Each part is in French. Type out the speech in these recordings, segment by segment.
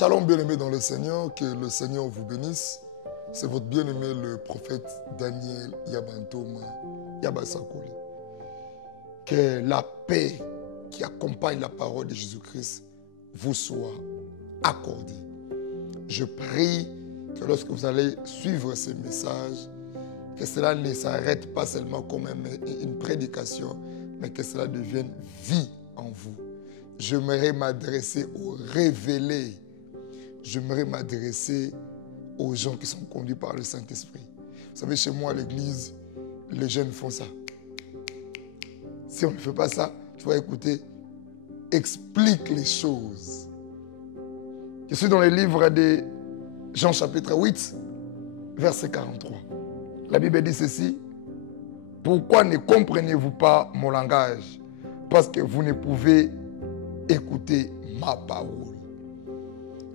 Shalom bien-aimés dans le Seigneur, que le Seigneur vous bénisse. C'est votre bien-aimé le prophète Daniel Yabantoma Yabasakoli. Que la paix qui accompagne la parole de Jésus-Christ vous soit accordée. Je prie que lorsque vous allez suivre ces messages, que cela ne s'arrête pas seulement comme une prédication, mais que cela devienne vie en vous. J'aimerais m'adresser aux révélés. J'aimerais m'adresser aux gens qui sont conduits par le Saint-Esprit. Vous savez, chez moi à l'église, les jeunes font ça. Si on ne fait pas ça, tu vas écouter, explique les choses. Je suis dans le livre de Jean chapitre 8, verset 43. La Bible dit ceci: pourquoi ne comprenez-vous pas mon langage? Parce que vous ne pouvez écouter ma parole.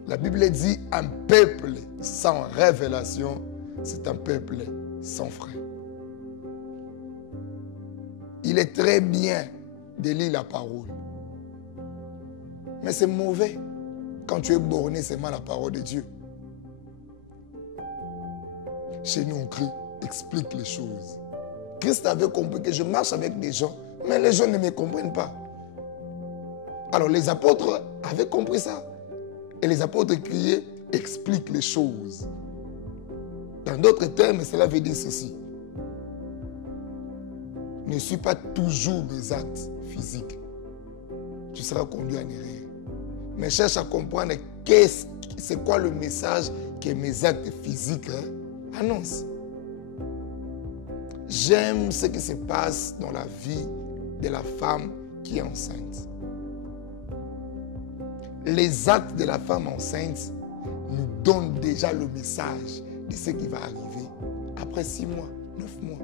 La Bible dit un peuple sans révélation, c'est un peuple sans frein. Il est très bien de lire la parole. Mais c'est mauvais quand tu es borné seulement à la parole de Dieu. Chez nous, on crie, explique les choses. Christ avait compris que je marche avec des gens, mais les gens ne me comprennent pas. Alors les apôtres avaient compris ça. Et les apôtres criaient, explique les choses. Dans d'autres termes, cela veut dire ceci: ne suis pas toujours mes actes physiques. Tu seras conduit en erreur. Mais cherche à comprendre c'est quoi le message que mes actes physiques annoncent. J'aime ce qui se passe dans la vie de la femme qui est enceinte. Les actes de la femme enceinte nous donnent déjà le message de ce qui va arriver après 6 mois, 9 mois.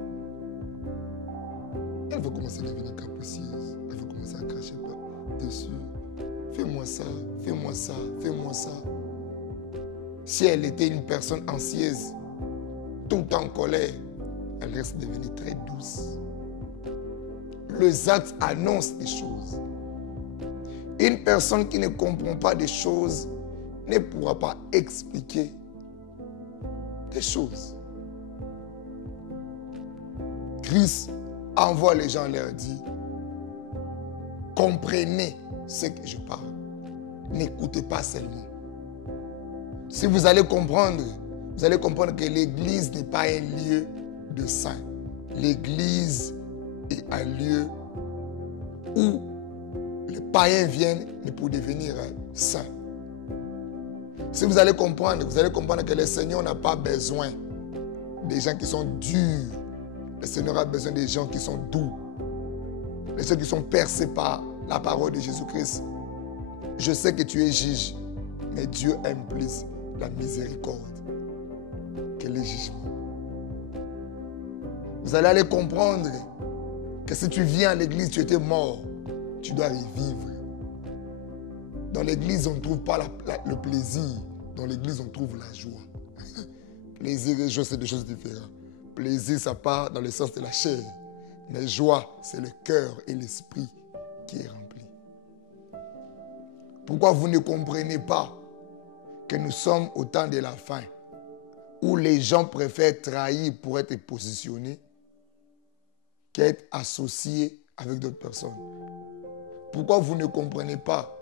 Elle va commencer à devenir capricieuse. Elle va commencer à cracher dessus. Fais-moi ça, fais-moi ça, fais-moi ça. Si elle était une personne anxieuse, tout en colère, elle risque de devenir très douce. Les actes annoncent des choses. Une personne qui ne comprend pas des choses ne pourra pas expliquer des choses. Christ envoie les gens et leur dit: comprenez ce que je parle. N'écoutez pas seulement. Si vous allez comprendre que l'église n'est pas un lieu de saint. L'église est un lieu où les païens viennent pour devenir saints. Si vous allez comprendre que le Seigneur n'a pas besoin des gens qui sont durs. Le Seigneur a besoin des gens qui sont doux. Les gens qui sont percés par la parole de Jésus-Christ. Je sais que tu es juge, mais Dieu aime plus la miséricorde que les jugements. Vous allez aller comprendre que si tu viens à l'église, tu étais mort, tu dois y vivre. Dans l'église, on ne trouve pas le plaisir. Dans l'église, on trouve la joie. Plaisir et joie, c'est deux choses différentes. Plaisir, ça part dans le sens de la chair. Mais joie, c'est le cœur et l'esprit qui est rempli. Pourquoi vous ne comprenez pas que nous sommes au temps de la fin, où les gens préfèrent trahir pour être positionnés qu'être associés avec d'autres personnes? Pourquoi vous ne comprenez pas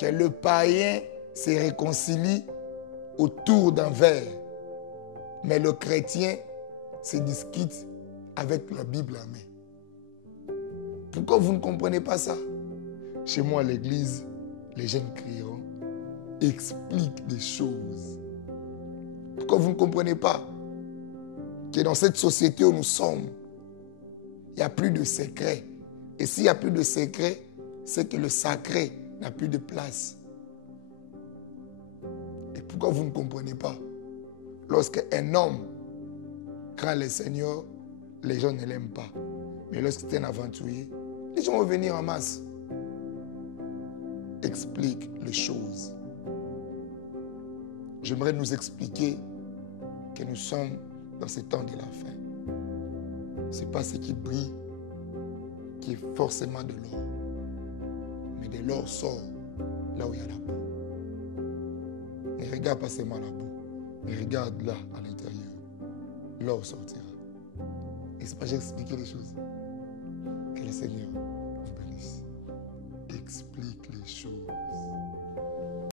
que le païen se réconcilie autour d'un verre, mais le chrétien se discute avec la Bible à main? Pourquoi vous ne comprenez pas ça? Chez moi à l'église, les jeunes crieront, explique des choses. Pourquoi vous ne comprenez pas que dans cette société où nous sommes, il n'y a plus de secret? Et s'il n'y a plus de secret, c'est que le sacré n'a plus de place. Et pourquoi vous ne comprenez pas? Lorsqu'un homme craint le Seigneur, les gens ne l'aiment pas. Mais lorsque c'est un aventurier, les gens vont venir en masse. Explique les choses. J'aimerais nous expliquer que nous sommes dans ce temps de la fin. Ce n'est pas ce qui brille qui est forcément de l'or. Mais de l'or sort là où il y a la peau. regarde pas seulement la boue, mais regarde là, à l'intérieur. L'or sortira. Et c'est pas j'ai expliqué les choses. Que le Seigneur vous bénisse. Explique les choses.